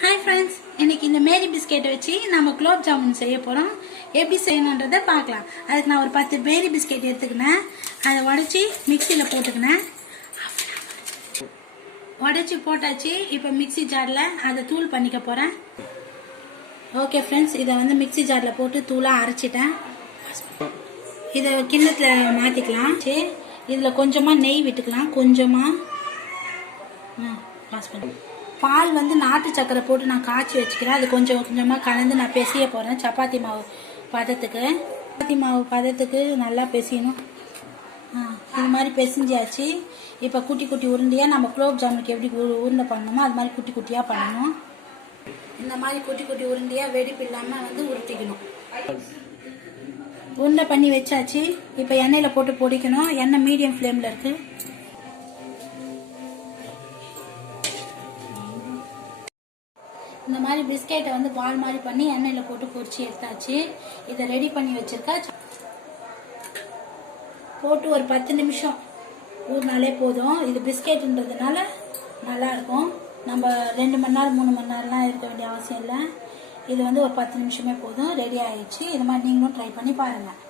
Hi friends, இன்னைக்கு இந்த மேரி பிஸ்கெட்டை வச்சு நம்ம குலோப் ஜாமுன் செய்ய போகிறோம். எப்படி செய்யணுன்றதை பார்க்கலாம். அதுக்கு நான் ஒரு 10 மேரி பிஸ்கெட் எடுத்துக்கினேன். அதை உடச்சி மிக்சியில் போட்டுக்கினேன். உடச்சி போட்டாச்சு. இப்போ மிக்சி ஜாரில் அதை தூள் பண்ணிக்க போகிறேன். ஓகே ஃப்ரெண்ட்ஸ், இதை வந்து மிக்சி ஜாரில் போட்டு தூளாக அரைச்சிட்டேன். இதை கிண்ணத்தில் மாற்றிக்கலாம். சரி, இதில் கொஞ்சமாக நெய் விட்டுக்கலாம். கொஞ்சமாக பாஸ் பண்ணி பால் வந்து நாட்டு சக்கரை போட்டு நான் காய்ச்சி வச்சுக்கிறேன். அது கொஞ்சம் கொஞ்சமாக கலந்து நான் பிசைய போகிறேன். சப்பாத்தி மாவு பதத்துக்கு நல்லா பிசையணும். இது மாதிரி பிசைஞ்சாச்சு. இப்போ குட்டி குட்டி உருண்டையாக நம்ம குலோப் ஜாமுனுக்கு எப்படி உருண்டை பண்ணணுமோ அது மாதிரி குட்டி குட்டியாக பண்ணணும். இந்த மாதிரி குட்டி குட்டி உருண்டையாக வெடிப்பு இல்லாமல் வந்து உருட்டிக்கணும். உருண்டை பண்ணி வச்சாச்சு. இப்போ எண்ணெயில் போட்டு பொடிக்கணும். எண்ணெய் மீடியம் ஃப்ளேமில் இருக்குது. இந்த மாதிரி பிஸ்கெட்டை வந்து பால் மாதிரி பண்ணி எண்ணெயில் போட்டு பொரிச்சு எடுத்தாச்சு. இதை ரெடி பண்ணி வச்சிருக்கா. போட்டு ஒரு 10 நிமிஷம் ஊறினாலே போதும். இது பிஸ்கெட்டுன்றதுனால நல்லா இருக்கும். நம்ம 2 மணி நேரம் 3 மணி நேரம்லாம் இருக்க வேண்டிய அவசியம் இல்லை. இது வந்து ஒரு 10 நிமிஷமே போதும். ரெடி ஆயிடுச்சு. இது மாதிரி நீங்களும் ட்ரை பண்ணி பாருங்கள்.